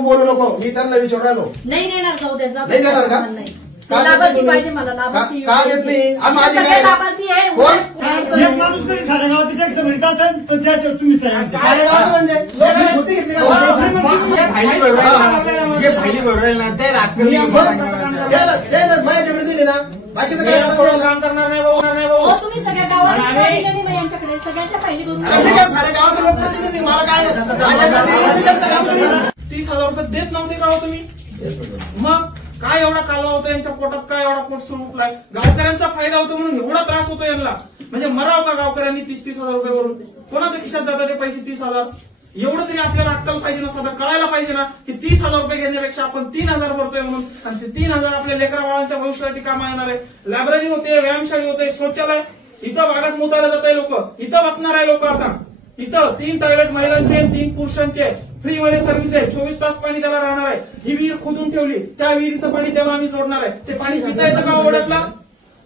तू बोलू नको, मी त्यांना विचारू राहिलो. नाही देणार, जाऊ द्या. नाही देणार का? लाभार्थी पाहिजे मला, लाभार्थी का देत नाही? सगळे लाभार्थी आहे. एक माणूस कधी साऱ्या गावाची टॅक्स भरत असेल तर त्या तुम्ही सारे गाव म्हणजे लोकांनी घेतली का? जे फायली भरून ना ते रात्री माझ्याकडे दिली ना, बाकीचं काय काम करणार नाही. तुम्ही सगळ्या गावात आमच्याकडे सगळ्यांच्या पहिली बघून साऱ्या गावाचे लोकप्रतिनिधी मला काय 30,000 रुपये देत नव्हते का हो तुम्ही? मग काय एवढा कालवा होता यांच्या पोटात, काय एवढा पोट सुरू उठलाय? गावकऱ्यांचा फायदा होतो म्हणून एवढा त्रास होतो यांना. म्हणजे मराव का गावकऱ्यांनी 30,000 रुपये वरून? कोणाच्या खिशात जातात ते पैसे 30,000? एवढं तरी आपल्याला अक्कल पाहिजे ना, सगळं कळायला पाहिजे ना की 30,000 रुपये घेण्यापेक्षा आपण 3,000 भरतोय म्हणून. आणि ते 3,000 आपल्या लेकरा बाळांच्या भविष्यासाठी कामा येणार आहे. लायब्ररी होते, व्यायामशाळी होते, शौचालय, इथं भागात मुतायला जात आहे लोक, इथं बसणार आहे लोक. आता इथं 3 टॉयलेट महिलांचे, 3 पुरुषांचे, फ्रीमध्ये सर्व्हिस आहे. 24 तास पाणी त्याला राहणार आहे. ही विहीर खोदून ठेवली, त्या विहिरीचं पाणी त्याला आम्ही सोडणार आहे. ते पाणी पिता येतं का ओढ्यातला?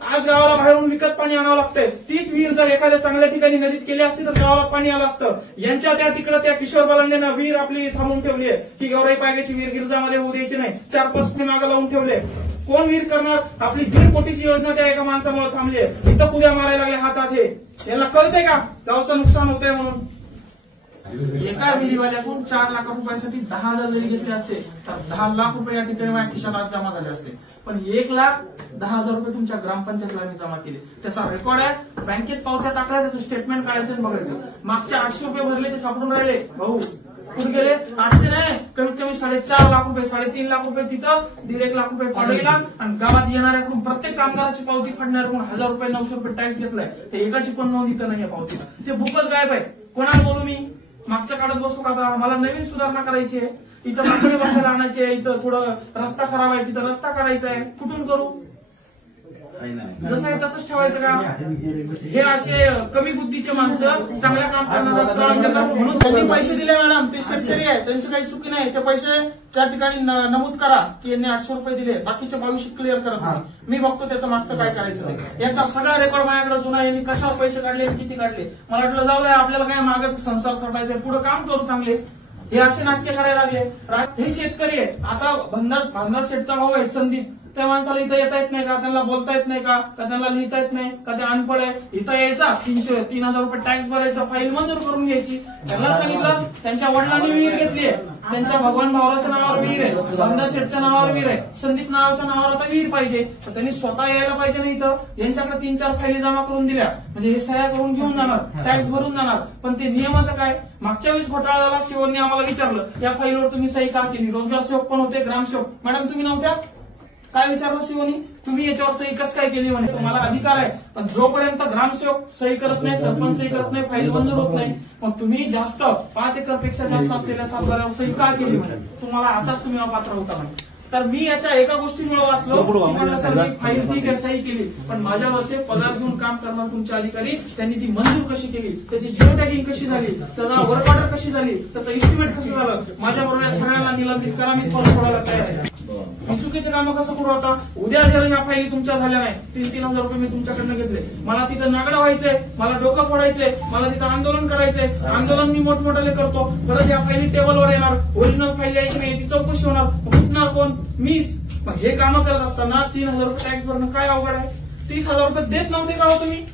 आज गावाला बाहेरून विकत पाणी आणावं लागतंय. 30 विहीर जर एखाद्या चांगल्या ठिकाणी नदीत केली असती तर गावाला पाणी आलं असतं. यांच्या त्या तिकडे त्या किशोर बालांना विहीर आपली थांबवून ठेवली आहे की गौराई पायगेची विहीर गिरजामध्ये होऊ द्यायची नाही. 4-5 फुटे मागे लावून ठेवले. कोण विहीर करणार? आपली 1.5 कोटीची योजना त्या एका माणसामुळे थांबली आहे. इथं पुऱ्या मारायला लागले हातात. हे यांना कळतंय का गावचं नुकसान होतंय म्हणून? एका विहिरीवाल्यातून 4 लाख रुपयासाठी 10,000 जरी घेतले असते तर 10 लाख रुपये या ठिकाणी माझ्या खिशात आज जमा झाले असते. पण 1,10,000 रुपये तुमच्या ग्रामपंचायतीला आम्ही जमा केले. त्याचा रेकॉर्ड आहे. बँकेत पावत्या टाकल्या, त्याचं स्टेटमेंट काढायचं आणि बघायचं. मागचे 800 रुपये भरले ते सापडून राहिले. भाऊ कुठे गेले? 800 नाही, कमीत कमी 4.5 लाख रुपये, 3.5 लाख रुपये तिथं, 1.5 लाख रुपये पाडवीला. आणि गावात येणाऱ्याकडून प्रत्येक कामगाराची पावती फाडणाऱ्याकडून 1,000 रुपये 900 रुपये टॅक्स घेतलाय. ते एकाची पण नोंद इथं नाहीये पावतीला. ते बुकच गायब आहे. कोणाला बोलू मी? मागचं काढत बसू का? आता मला नवीन सुधारणा करायची आहे. इथं मागणी बसायला आणायची आहे. इथं थोडं रस्ता खराब आहे, तिथं रस्ता करायचा आहे. कुठून करू? जसं आहे तसंच ठेवायचं का? हे असे कमी बुद्धीचे माणसं चांगल्या काम करणार म्हणून त्यांनी पैसे दिले. मॅडम ते शेतकरी आहे, त्यांची काही चुकी नाही. ते पैसे त्या ठिकाणी नमूद करा की यांनी 800 रुपये दिले, बाकीचे 22 क्लिअर करत नाही. मी बघतो त्याचं मागचं काय करायचं ते. याचा सगळा रेकॉर्ड माझ्याकडे जुना. यांनी कशावर पैसे काढले, किती काढले. मला वाटलं जाऊ द्या, आपल्याला काय मागायचं संसार करायचा, पुढे काम करू चांगले. हे असे नाटके करायला लागले. हे शेतकरी आहे. आता भांदास शेठचा भाऊ आहे संदीप, त्या माणसाला इथं येता येत नाही का? त्यांना बोलता येत नाही का? त्यांना लिहिता येत नाही का? ते अनपढ आहे. इथं यायचा 3,000 रुपये टॅक्स भरायचा, फाईल मंजूर करून घ्यायची. त्यांना सांगितलं त्यांच्या वडिलांनी विहीर घेतली आहे, त्यांच्या भगवान भावराच्या नावावर विहीर आहे, भांदास शेठच्या नावावर विहीर आहे, संदीप नावाच्या नावावर आता विहीर पाहिजे. तर त्यांनी स्वतः यायला पाहिजे ना इथं. यांच्याकडे 3-4 फाईली जमा करून दिल्या म्हणजे हे सह्या करून घेऊन जाणार, टॅक्स भरून जाणार. पण ते नियमाचं काय? मागच्या वेळेस घोटाळा झाला, शिवनने आम्हाला विचारलं या फाईलवर तुम्ही सही का केली? रोजगार सेवक पण होते, ग्रामसेवक. मॅडम तुम्ही नव्हत्या? काय विचारलं शिवनी? तुम्ही याच्यावर सही कसं काय केली? म्हणे तुम्हाला अधिकार आहे, पण जोपर्यंत ग्रामसेवक सही करत नाही, सरपंच सही करत नाही, फाईल मंजूर होत नाही. मग तुम्ही जास्त 5 एकरपेक्षा जास्त असलेल्या सातबाऱ्यावर सही का केली? म्हणे तुम्हाला आताच तुम्ही अपात्र होता म्हणे. तर मी याच्या एका गोष्टीमुळे वाचलो, सर मी फाईल ठीक आहे सही केली, पण माझ्यावरचे पगार घेऊन काम करणार तुमचे अधिकारी त्यांनी ती मंजूर कशी केली, त्याची जिओ टॅगिंग कशी झाली, त्याचा वर्क ऑर्डर कशी झाली, त्याचं इस्टिमेट कसं झालं, माझ्याबरोबर या सगळ्यांना निलंबित करा, मी परत सोडायला तयार आहे. मी चुकीचं काम कसं करू? आता उद्या जर या फाईली तुमच्या झाल्या नाही, 3,000 रुपये मी तुमच्याकडनं घेतले, मला तिथं नागडं व्हायचंय, मला डोकं फोडायचंय, मला तिथं आंदोलन करायचंय, आंदोलन मी मोठमोठाले करतो, परत या फाईली टेबलवर येणार, ओरिजिनल फाईल यायची नाही, याची चौकशी होणार, उठणार कोण? मीच. मग हे कामं करत असताना 3,000 रुपये टॅक्स भरणं काय अवघड आहे? 30,000 रुपये देत नव्हते का हो तुम्ही?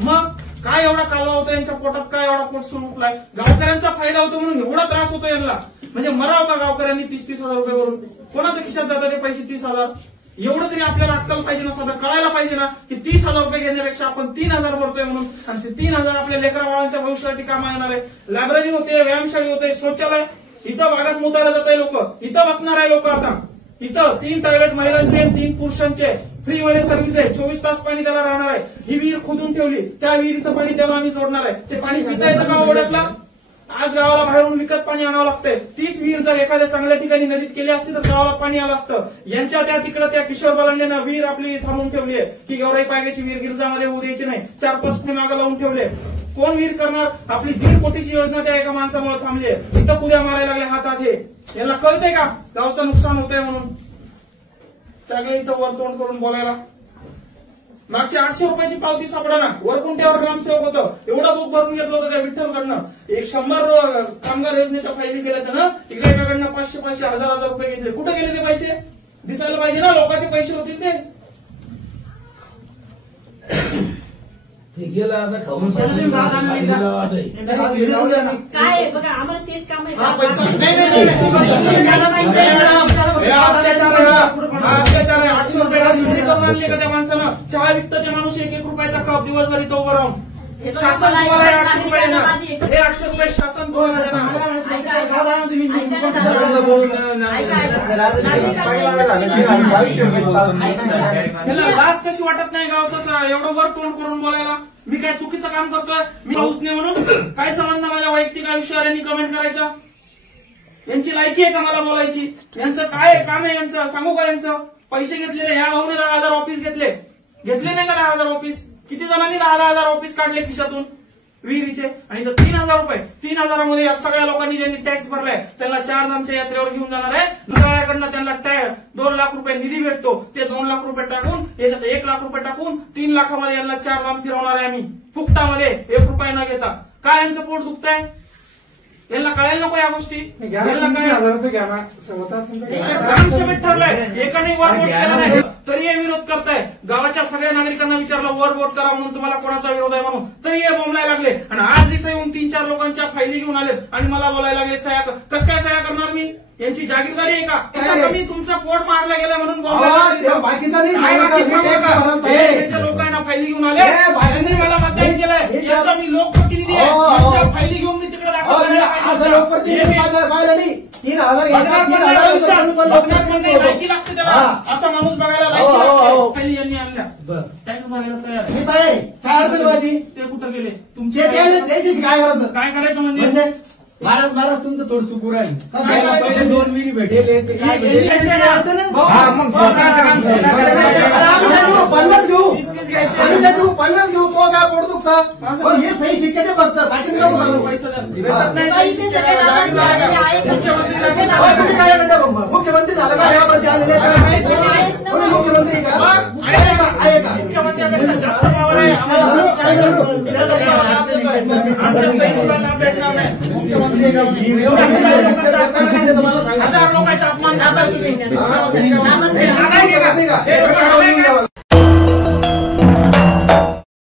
मग काय एवढा कालवा होता यांच्या पोटात, काय एवढा पोट सुरू उठलाय? गावकऱ्यांचा फायदा होतो म्हणून एवढा त्रास होतो यांना. म्हणजे मराव का गावकऱ्यांनी 30,000 रुपये वरून? कोणाच्या खिशात जातात ते पैसे 30,000? एवढं तरी आपल्याला अक्कल पाहिजे ना, सगळं कळायला पाहिजे ना की 30,000 रुपये घेण्यापेक्षा आपण 3,000 भरतोय म्हणून. आणि ते 3,000 आपल्या लेकरा बाळांच्या भविष्यासाठी कामा येणार आहे. लायब्ररी होते, व्यायामशाळी होते, शौचालय, इथं भागात मुतायला जात आहे लोक, इथं बसणार आहे लोक. आता इथं 3 टॉयलेट महिलांचे, 3 पुरुषांचे, फ्रीमध्ये सर्व्हिस आहे, 24 तास पाणी त्याला राहणार आहे. ही विहीर खोदून ठेवली, त्या विहिरीचं पाणी त्याला आम्ही सोडणार आहे. ते पाणी पिता येतं का ओढ्यातला? आज गावाला बाहेरून विकत पाणी आणावं लागतंय. 30 विहीर जर एखाद्या चांगल्या ठिकाणी नदीत केली असती तर गावाला पाणी आलं असतं. यांच्या त्या तिकडे त्या किशोर बालांना विहीर आपली थांबवून ठेवली आहे की गौराई पायगेची विहीर गिरजामध्ये होऊ द्यायची नाही. 4-5 फुटे मागे लावून ठेवले. कोण विहीर करणार? आपली 1.5 कोटीची योजना त्या एका माणसामुळे थांबली आहे. इथं पुऱ्या मारायला लागल्या हातात. हे यांना कळतंय का गावचं नुकसान होतंय म्हणून? सगळे इथं वर तोंड करून बोलायला मागची 800 रुपयाची पावती सापडा ना. वरकुंट्यावर ग्रामसेवक होतं, एवढं बुक भरून घेतलं होतं त्या विठ्ठलकडनं. 100 कामगार योजनेच्या फायली केल्या त्यानं, इकडे एकाकडनं 500 1000 रुपये घेतले. कुठे गेले ते पैसे? दिसायला पाहिजे ना लोकांचे पैसे होतील ते. गेला आता खाऊन काय आहे बघा, आम्हाला तेच काम आहे. हा पैसा नाही अत्याचार आहे. 800 रुपये चोरी करून आणले का त्या माणसानं? चहा विकतं ते माणूस 1-1 रुपयाचा कप दिवसभर इथं उभं राहून. शासन तुम्हाला 800 रुपये देणार. हे 800 रुपये शासन तुम्हाला देणार. त्याला लाज कशी वाटत नाही गावचं एवढं वर तोंड करून बोलायला? मी काय चुकीचं काम करतोय? मी हाऊस नाही म्हणून काय संबंध माझ्या वैयक्तिक आयुष्यावर यांनी कमेंट करायचा? यांची लायकी आहे का मला बोलायची? यांचं काय काम आहे यांचं? सांगू का यांचं? पैसे घेतलेले ह्या भाऊने 10,000 ऑफिस घेतले नाही का? 10,000 ऑफिस. किती जणांनी 10,000 ऑफिस काढले खिशातून विहिरीचे? आणि 3,000 रुपये 3,000मध्ये या सगळ्या लोकांनी ज्यांनी टॅक्स भरलाय त्यांना 4 धामच्या यात्रेवर घेऊन जाणार आहे. मंत्रालयाकडनं त्यांना 2 लाख रुपये निधी भेटतो. ते 2 लाख रुपये टाकून याच्यात 1 लाख रुपये टाकून 3 लाखामध्ये यांना 4 धाम फिरवणार आहे आम्ही फुकटामध्ये, 1 रुपया न घेता. काय यांचं पोट दुखतंय? यांना कळायला नको या गोष्टी. यांना काय 1000 रुपये घ्या ना. ग्रामसभेत ठरलंय, एकाने वर वोट केला नाही तरी हे विरोध करताय. गावाच्या सगळ्या नागरिकांना विचारलं वर वोट करा म्हणून, तुम्हाला कोणाचा विरोध आहे म्हणून, तरी हे बोंबलायला लागले. आणि आज इथे येऊन 3-4 लोकांच्या फायली घेऊन आले आणि मला बोलायला लागले सह्या. कसं काय सह्या करणार मी? यांची जागीरदारी आहे का? कमी तुमचा पोट मारला गेला म्हणून बाकीचा लोकांना फायली घेऊन आले. यांनी मला मतदान केलंय, याचा मी लोकप्रतिनिधी आहे. यांच्या फायली घेऊन मी तिकडे असं लोकप्रतिनिधी पाहिलं नाही. 3,000 लायकी लागते त्याला. असा माणूस बघायला लायकी फायली यांनी आणल्या. टॅक्स भरायला तयार मी तयार आहे. काय अडचण माझी? ते कुठं गेले? तुमचे त्याच्याशी काय करायचं? काय करायचं म्हणजे? महाराज तुमचं थोडं चुकू राहील. काय पहिले 2 विहिरी भेटेल ते काय मग 50 घेऊ. 50 घेऊ. तो काय पोट दुखतं? हे सही शिक्के ते फक्त बाकी नको सांगू. तुम्ही काय म्हणता? मुख्यमंत्री झालं का? यामध्ये आले नाही का? मुख्यमंत्री का? आहे का? मुख्यमंत्र्यापेक्षा जास्त पावर आहे आमच्या सहीशिवाय भेटणार नाही. मुख्यमंत्री तुम्हाला सांगा. 1000 लोकांचा अपमान करतात तुम्ही.